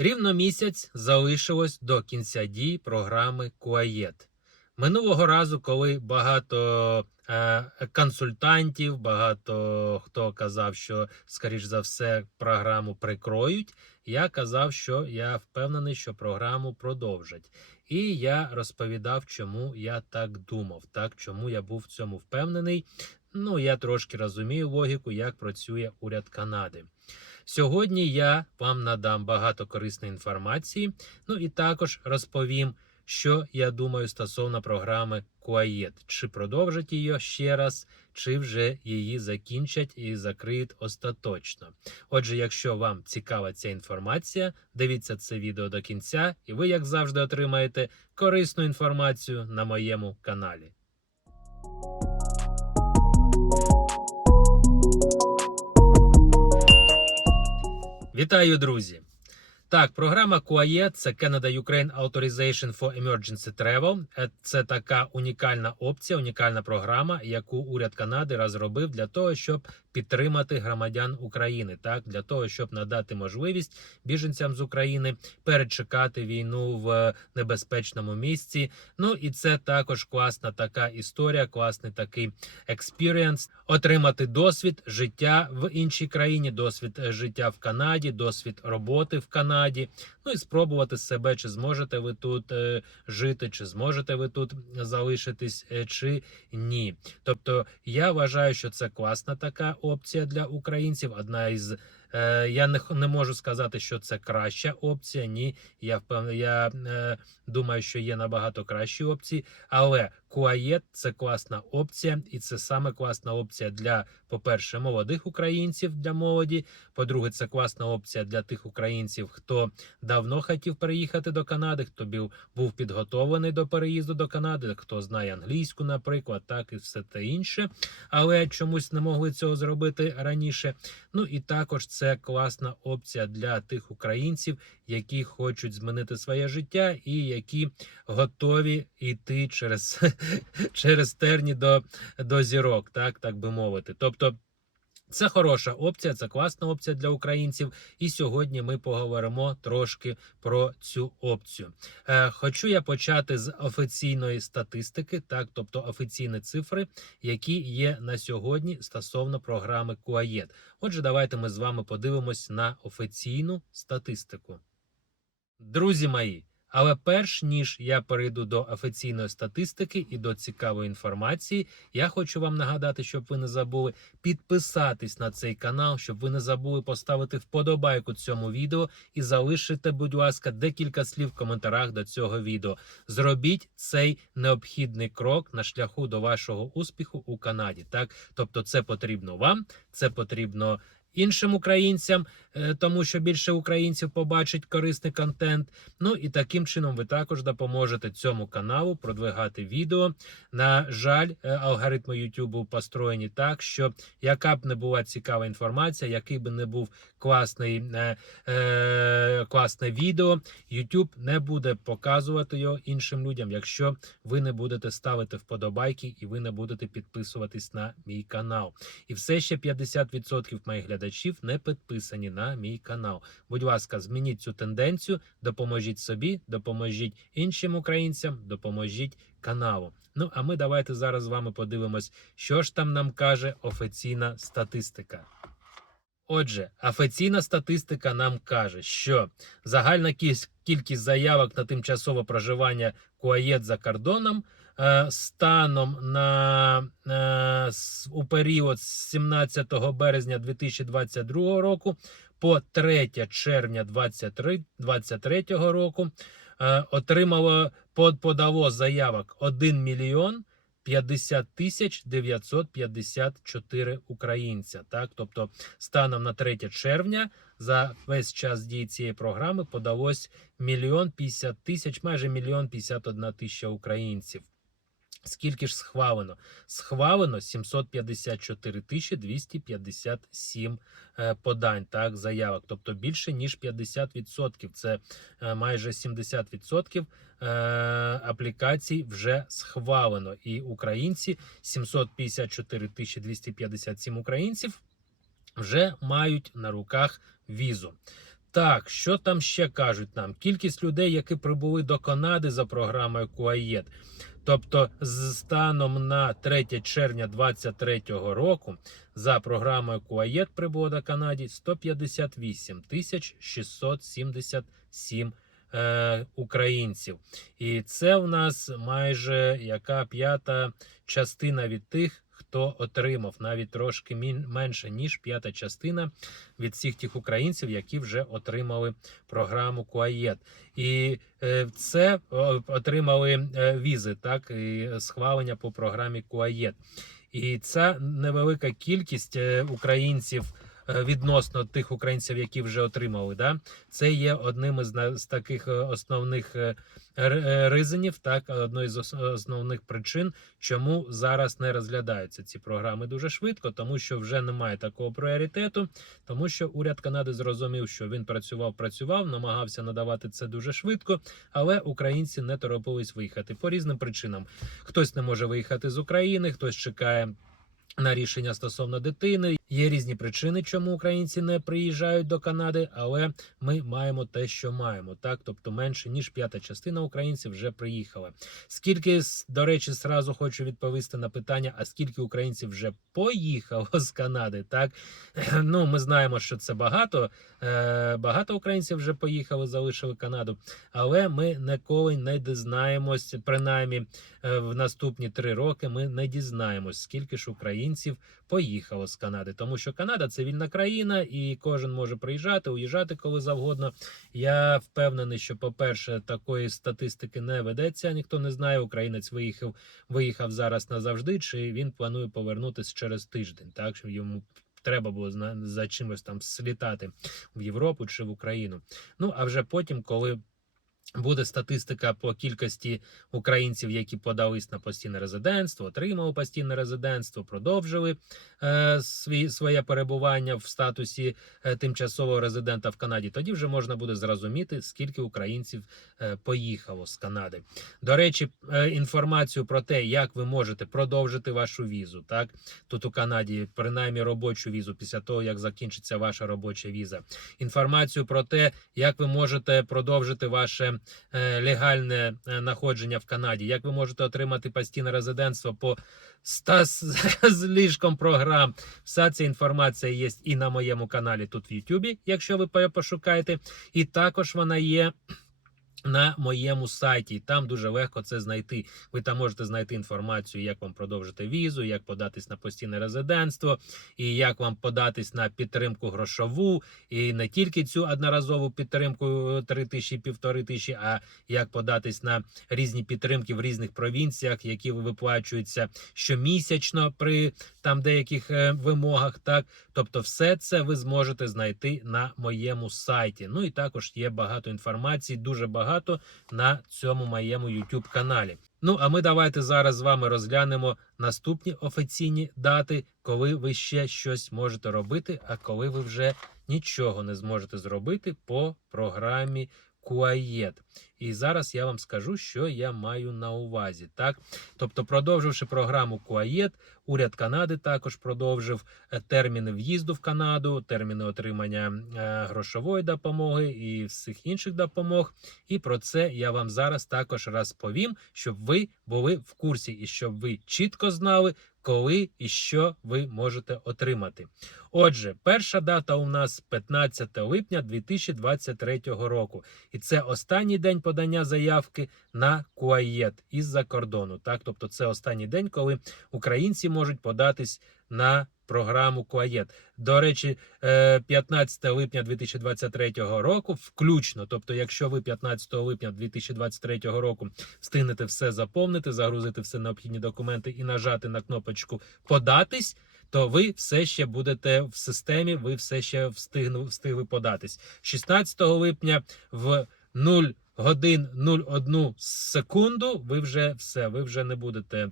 Рівно місяць залишилось до кінця дій програми Куаєт. Минулого разу, коли багато е, консультантів, багато хто казав, що, скоріш за все, програму прикроють, я казав, що я впевнений, що програму продовжать. І я розповідав, чому я так думав, так чому я був в цьому впевнений. Ну, я трошки розумію логіку, як працює уряд Канади. Сьогодні я вам надам багато корисної інформації. Ну і також розповім, що я думаю стосовно програми Куаєт. Чи продовжать її ще раз, чи вже її закінчать і закриють остаточно. Отже, якщо вам цікава ця інформація, дивіться це відео до кінця, і ви, як завжди, отримаєте корисну інформацію на моєму каналі. Вітаю, друзі! Так, програма QAE – це Canada Ukraine Authorization for Emergency Travel. Е, Це така унікальна опція, унікальна програма, яку уряд Канади розробив для того, щоб підтримати громадян України, так для того, щоб надати можливість біженцям з України перечекати війну в небезпечному місці. Ну і це також класна така історія, класний такий експірієнс, отримати досвід життя в іншій країні, досвід е, життя в Канаді, досвід роботи в Канаді. Ну і спробувати себе, чи зможете ви тут е, жити, чи зможете ви тут залишитись, е, чи ні. Тобто я вважаю, що це класна така опція для українців. Одна із е, я не, не можу сказати, що це краща опція. Ні, я впевнений, я е, думаю, що є набагато кращі опції, але Куаєт це класна опція, і це саме класна опція для, по-перше, молодих українців для молоді. По-друге, це класна опція для тих українців, хто давно хотів переїхати до Канади, хто був, був підготовлений до переїзду до Канади, хто знає англійську, наприклад, так і все те інше, але чомусь не могли цього зробити раніше. Ну і також це класна опція для тих українців, які хочуть змінити своє життя і які готові йти через, через терні до, до зірок, так, так би мовити. Тобто. Це хороша опція, це класна опція для українців. І сьогодні ми поговоримо трошки про цю опцію. Е, хочу я почати з офіційної статистики, так, тобто офіційні цифри, які є на сьогодні стосовно програми Куаєт. Отже, давайте ми з вами подивимось на офіційну статистику. Друзі мої, але перш ніж я перейду до офіційної статистики і до цікавої інформації, я хочу вам нагадати, щоб ви не забули підписатись на цей канал, щоб ви не забули поставити вподобайку цьому відео і залишити, будь ласка, декілька слів в коментарях до цього відео. Зробіть цей необхідний крок на шляху до вашого успіху у Канаді. Так, тобто, це потрібно вам, це потрібно. Іншим українцям, е, тому що більше українців побачить корисний контент. Ну і таким чином ви також допоможете цьому каналу продвигати відео. На жаль, е, алгоритми YouTube построєні так, що яка б не була цікава інформація, який би не був класний е, е, класне відео, YouTube не буде показувати його іншим людям, якщо ви не будете ставити вподобайки і ви не будете підписуватись на мій канал. І все ще 50% моїх глядачів не підписані на мій канал. Будь ласка, змініть цю тенденцію, допоможіть собі, допоможіть іншим українцям, допоможіть каналу. Ну а ми давайте зараз з вами подивимось, що ж там нам каже офіційна статистика. Отже, офіційна статистика нам каже, що загальна кількість заявок на тимчасове проживання куаєт за кордоном станом на е, у період з 17 березня 2022 року по 3 червня 2023 року е, отримало под- подало заявок 1 мільйон 50 тисяч 954 українця. Так, тобто станом на 3 червня за весь час дії цієї програми подалось мільйон 50 тисяч, майже мільйон 51 тисяча українців. Скільки ж схвалено? Схвалено 754 тисячі 257 е, подань, так, заявок. Тобто більше ніж 50%. Це е, майже 70% е, аплікацій вже схвалено. І українці 754 тисячі 257 українців вже мають на руках візу. Так, що там ще кажуть нам? Кількість людей, які прибули до Канади за програмою Куаєт. Тобто, з станом на 3 червня 2023 року за програмою Куаєт прибуло до Канаді 158 тисяч 677 е, українців. І це в нас майже яка п'ята частина від тих, хто отримав навіть трошки менше ніж п'ята частина від всіх тих українців, які вже отримали програму Куаєт. І е, це отримали е, візи, так і схвалення по програмі Куаєт. І ця невелика кількість е, українців. Е, Відносно тих українців, які вже отримали, да, це є одним із з таких е, основних е, ризинів, так одною з основних причин, чому зараз не розглядаються ці програми дуже швидко, тому що вже немає такого пріоритету, тому що уряд Канади зрозумів, що він працював, працював, намагався надавати це дуже швидко, але українці не торопились виїхати по різним причинам. Хтось не може виїхати з України, хтось чекає. На рішення стосовно дитини є різні причини, чому українці не приїжджають до Канади, але ми маємо те, що маємо. Так, тобто менше ніж п'ята частина українців вже приїхала. Скільки до речі, зразу хочу відповісти на питання: а скільки українців вже поїхало з Канади? Так ну ми знаємо, що це багато. Е, Багато українців вже поїхали, залишили Канаду, але ми ніколи не дізнаємось, принаймні е, в наступні три роки. Ми не дізнаємось, скільки ж українців поїхало з Канади, тому що Канада це вільна країна, і кожен може приїжджати, уїжджати коли завгодно. Я впевнений, що, по-перше, такої статистики не ведеться. Ніхто не знає. Українець виїхав, виїхав зараз назавжди, чи він планує повернутися через тиждень, так що йому. Треба було за чимось там слітати в Європу чи в Україну. Ну а вже потім, коли буде статистика по кількості українців, які подались на постійне резидентство, отримали постійне резидентство, продовжили е, свій, своє перебування в статусі е, тимчасового резидента в Канаді. Тоді вже можна буде зрозуміти, скільки українців е, поїхало з Канади. До речі, е, інформацію про те, як ви можете продовжити вашу візу, так тут у Канаді, принаймні робочу візу, після того як закінчиться ваша робоча віза. Інформацію про те, як ви можете продовжити ваше е, легальне находження знаходження в Канаді, як ви можете отримати постійне резидентство по 100 з, з ліжком програм. Вся ця інформація є і на моєму каналі тут в Ютубі, якщо ви пошукаєте, і також вона є. На моєму сайті там дуже легко це знайти. Ви там можете знайти інформацію, як вам продовжити візу, як податись на постійне резидентство, і як вам податись на підтримку грошову, і не тільки цю одноразову підтримку 3 тисячі, півтори тисячі, а як податись на різні підтримки в різних провінціях, які виплачуються щомісячно при там деяких е, вимогах. Так, тобто, все це ви зможете знайти на моєму сайті. Ну і також є багато інформації, дуже багато на цьому моєму YouTube каналі. Ну а ми давайте зараз з вами розглянемо наступні офіційні дати, коли ви ще щось можете робити, а коли ви вже нічого не зможете зробити по програмі Куаєт. І зараз я вам скажу, що я маю на увазі. Так, тобто, продовживши програму Куаєт, уряд Канади також продовжив е, терміни в'їзду в Канаду, терміни отримання е, грошової допомоги і всіх інших допомог. І про це я вам зараз також розповім, щоб ви були в курсі і щоб ви чітко знали, коли і що ви можете отримати. Отже, перша дата у нас 15 липня 2023 року, і це останній день подання заявки на Куаєт із-за кордону. Так, тобто, це останній день, коли українці можуть податись на програму Куаєт. До речі, е, 15 липня 2023 року, включно. Тобто, якщо ви 15 липня 2023 року встигнете все заповнити, загрузити все необхідні документи і нажати на кнопочку податись. То ви все ще будете в системі, ви все ще встигну, встигли податись. 16 липня в 0 годин 01 секунду. Ви вже все, ви вже не будете е,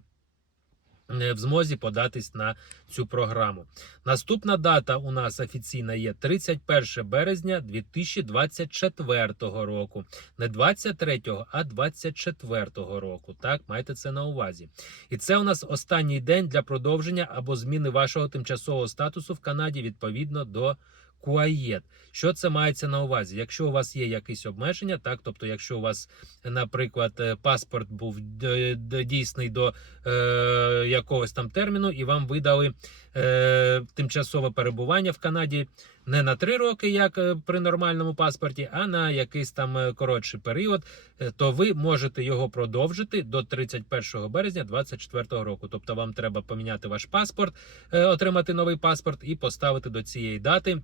в змозі податись на цю програму. Наступна дата у нас офіційна є 31 березня 2024 року. Не 23, а 24 року. Так, майте це на увазі. І це у нас останній день для продовження або зміни вашого тимчасового статусу в Канаді відповідно до КУАЄД. Що це мається на увазі? Якщо у вас є якісь обмеження, так тобто, якщо у вас, наприклад, е, паспорт був д- дійсний до е, якогось там терміну, і вам видали е, тимчасове перебування в Канаді не на три роки, як е, при нормальному паспорті, а на якийсь там е, коротший період, е, то ви можете його продовжити до 31 березня 2024 року. Тобто вам треба поміняти ваш паспорт, е, отримати новий паспорт і поставити до цієї дати.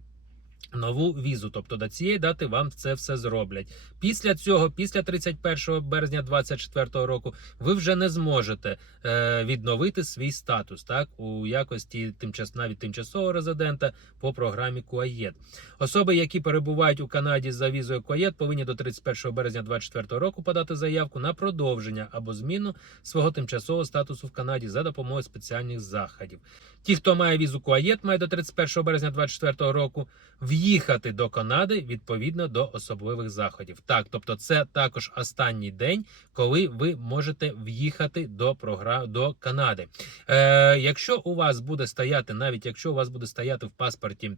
Нову візу, тобто до цієї дати вам це все зроблять. Після цього, після 31 березня 2024 року, ви вже не зможете е, відновити свій статус так у якості тимчас навіть тимчасового резидента по програмі КУАЄД. Особи, які перебувають у Канаді за візою КУАЄД, повинні до 31 березня 2024 року подати заявку на продовження або зміну свого тимчасового статусу в Канаді за допомогою спеціальних заходів. Ті, хто має візу КУАЄД, має до 31 березня 2024 року в'їхати до Канади відповідно до особливих заходів. Так, тобто, це також останній день, коли ви можете в'їхати до програ... до Канади. Е, якщо у вас буде стояти, навіть якщо у вас буде стояти в паспорті.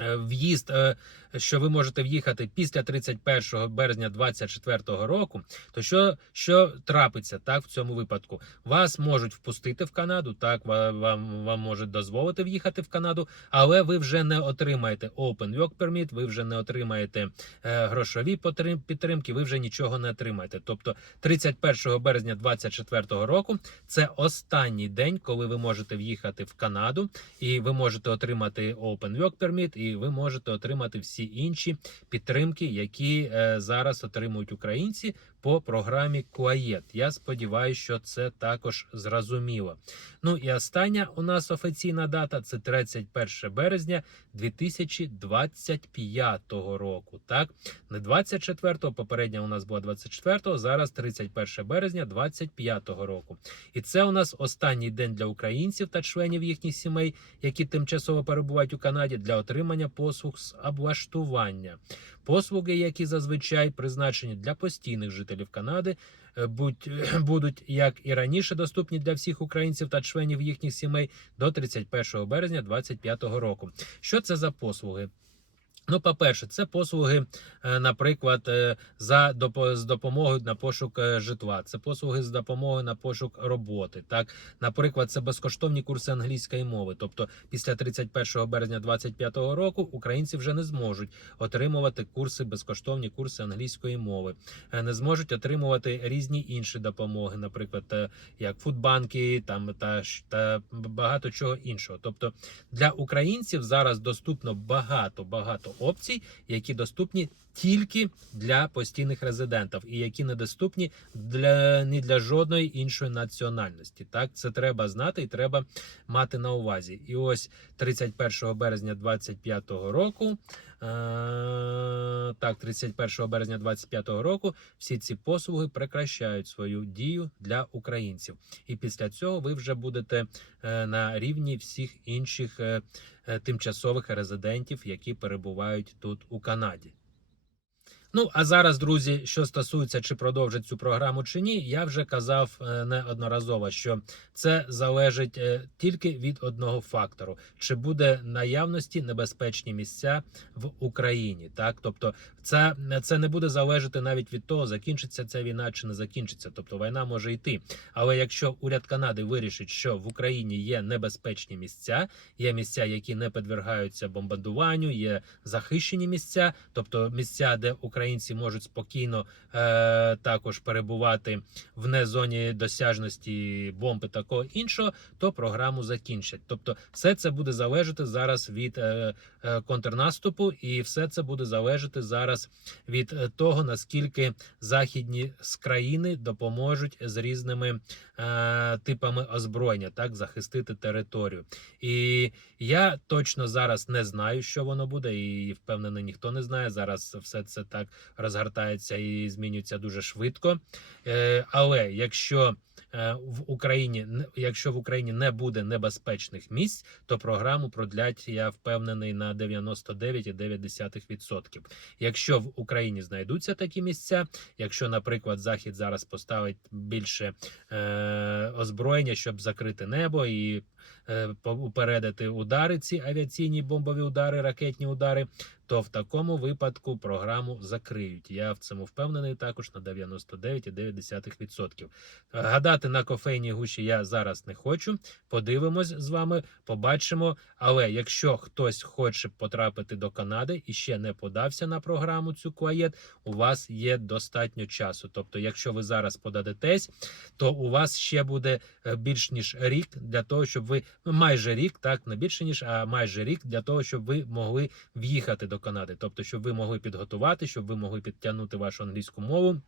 Е, В'їзд, е, що ви можете в'їхати після 31 березня 2024 року, то що, що трапиться так в цьому випадку? Вас можуть впустити в Канаду, так вам, вам можуть дозволити в'їхати в Канаду, але ви вже не отримаєте Open Work Permit, ви вже не отримаєте е, грошові підтримки, ви вже нічого не отримаєте. Тобто 31 березня 2024 року це останній день, коли ви можете в'їхати в Канаду, і ви можете отримати Open Work Permit, і ви можете отримати всі інші підтримки, які е, зараз отримують українці по програмі КУАЄД. Я сподіваюся, що це також зрозуміло. Ну і остання у нас офіційна дата це 31 березня 2025 року. Так, не 24-го, попередня у нас була 24-го, зараз 31 березня 2025 року. І це у нас останній день для українців та членів їхніх сімей, які тимчасово перебувають у Канаді для отримання послуг з облаштування. Послуги, які зазвичай призначені для постійних жителів Канади, е, будь, будуть як і раніше доступні для всіх українців та членів їхніх сімей до 31 березня 2025 року. Що це за послуги? Ну, по-перше, це послуги, е, наприклад, е, за з допомогою на пошук е, житла. Це послуги з допомогою на пошук роботи. Так, наприклад, це безкоштовні курси англійської мови. Тобто, після 31 березня 2025 року українці вже не зможуть отримувати курси, безкоштовні курси англійської мови, не зможуть отримувати різні інші допомоги, наприклад, як фудбанки, там та та багато чого іншого. Тобто для українців зараз доступно багато багато опцій, які доступні тільки для постійних резидентів, і які недоступні для ні для жодної іншої національності. Так, це треба знати і треба мати на увазі. І ось 31 березня 2025 року. е, Так, 31 березня 2025 року всі ці послуги прекращають свою дію для українців, і після цього ви вже будете е, на рівні всіх інших е, тимчасових резидентів, які перебувають тут у Канаді. Ну а зараз, друзі, що стосується чи продовжить цю програму чи ні, я вже казав е, неодноразово, що це залежить е, тільки від одного фактору: чи буде наявності небезпечні місця в Україні. Так, тобто, це, це не буде залежати навіть від того, закінчиться ця війна чи не закінчиться. Тобто війна може йти. Але якщо уряд Канади вирішить, що в Україні є небезпечні місця, є місця, які не підвергаються бомбардуванню, є захищені місця, тобто місця, де українці можуть спокійно е, також перебувати в не зоні досяжності бомб і такого іншого, то програму закінчать. Тобто, все це буде залежати зараз від е, е, контрнаступу, і все це буде залежати зараз від е, того, наскільки західні з країни допоможуть з різними е, типами озброєння, так захистити територію. І я точно зараз не знаю, що воно буде, і впевнений, ніхто не знає. Зараз все це так розгортається і змінюється дуже швидко. Е, Але якщо е, в Україні якщо в Україні не буде небезпечних місць, то програму продлять, я впевнений, на 99,9%. Якщо в Україні знайдуться такі місця, якщо, наприклад, Захід зараз поставить більше е, озброєння, щоб закрити небо і упередити удари, ці авіаційні бомбові удари, ракетні удари, то в такому випадку програму закриють. Я в цьому впевнений також на 99,9%. Е, Гадати на кофейній гуші я зараз не хочу. Подивимось з вами, побачимо. Але якщо хтось хоче потрапити до Канади і ще не подався на програму цю Quiet, у вас є достатньо часу. Тобто, якщо ви зараз подадетесь, то у вас ще буде е, більш ніж рік для того, щоб ви ну, майже рік, так не більше ніж, а майже рік для того, щоб ви могли в'їхати до Канади. Тобто, щоб ви могли підготувати, щоб ви могли підтягнути вашу англійську мову.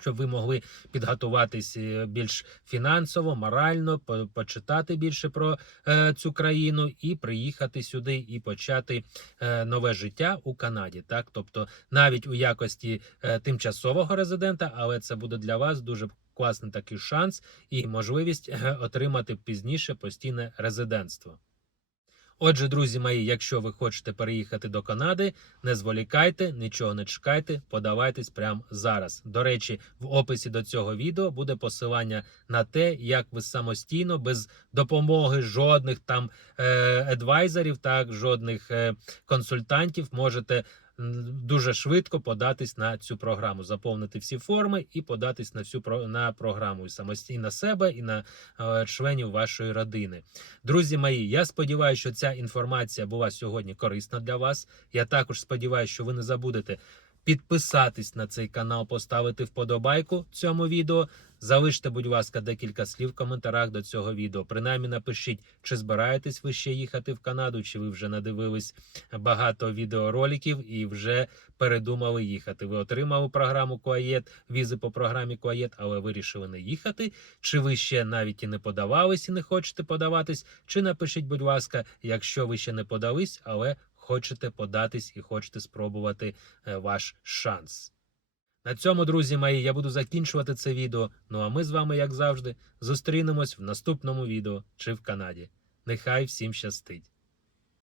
Щоб ви могли підготуватись е, більш фінансово, морально, по- почитати більше про е, цю країну і приїхати сюди і почати е, нове життя у Канаді. Так, тобто навіть у якості е, тимчасового резидента, але це буде для вас дуже класний такий шанс і можливість е, отримати пізніше постійне резидентство. Отже, друзі мої, якщо ви хочете переїхати до Канади, не зволікайте, нічого не чекайте, подавайтесь прямо зараз. До речі, в описі до цього відео буде посилання на те, як ви самостійно, без допомоги жодних там е, едвайзерів, так жодних е, консультантів, можете дуже швидко податись на цю програму, заповнити всі форми і податись на всю про- на програму і самостійно себе і на е, членів вашої родини. Друзі мої, я сподіваюся, що ця інформація була сьогодні корисна для вас. Я також сподіваюся, що ви не забудете підписатись на цей канал, поставити вподобайку цьому відео. Залиште, будь ласка, декілька слів в коментарях до цього відео. Принаймні напишіть, чи збираєтесь ви ще їхати в Канаду, чи ви вже надивились багато відеороликів і вже передумали їхати. Ви отримали програму Quiet, візи по програмі Quiet, але вирішили не їхати. Чи ви ще навіть і не подавались і не хочете подаватись? Чи напишіть, будь ласка, якщо ви ще не подались, але хочете податись і хочете спробувати е, ваш шанс. На цьому, друзі мої, я буду закінчувати це відео. Ну а ми з вами, як завжди, зустрінемось в наступному відео чи в Канаді. Нехай всім щастить!